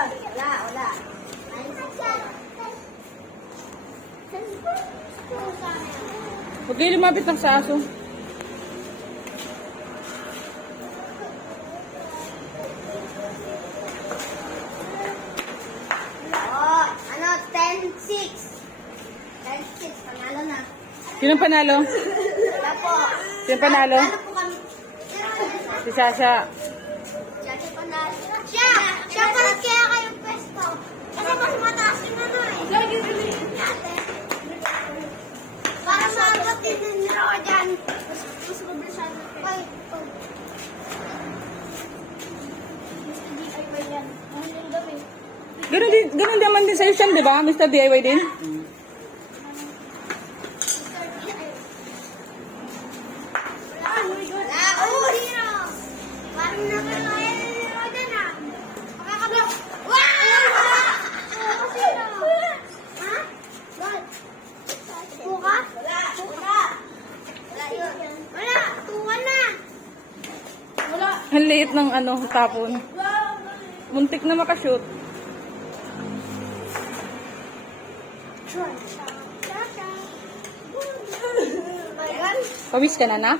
Wala. Huwag kayo lumapit ng sa aso. Oh, ano, 10-6. 10-6, panalo na. Sino panalo? Wala po. Sino panalo? Ano po kami? Si Sasha. Siya panalo. Siya palit kaya kayong pwesto. Kasi mas mataas yung ano eh. Natin. Para maabot din ninyo ako dyan. Mas mabilisan natin. Ay, oh. Mr. DIY yan. Mahal yung gawin. Ganun naman din sa'yo siya, di ba? Mr. DIY din? Ang liit ng ano, tapon. Muntik na makashoot. Pawis ka na na?